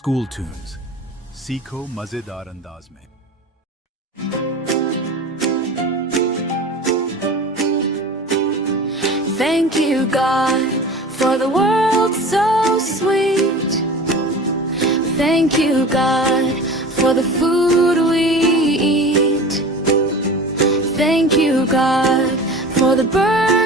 School tunes सीखो मजेदार अंदाज में। Thank you, God, for the world so sweet. Thank you, God, for the food we eat. Thank you, God, for the birds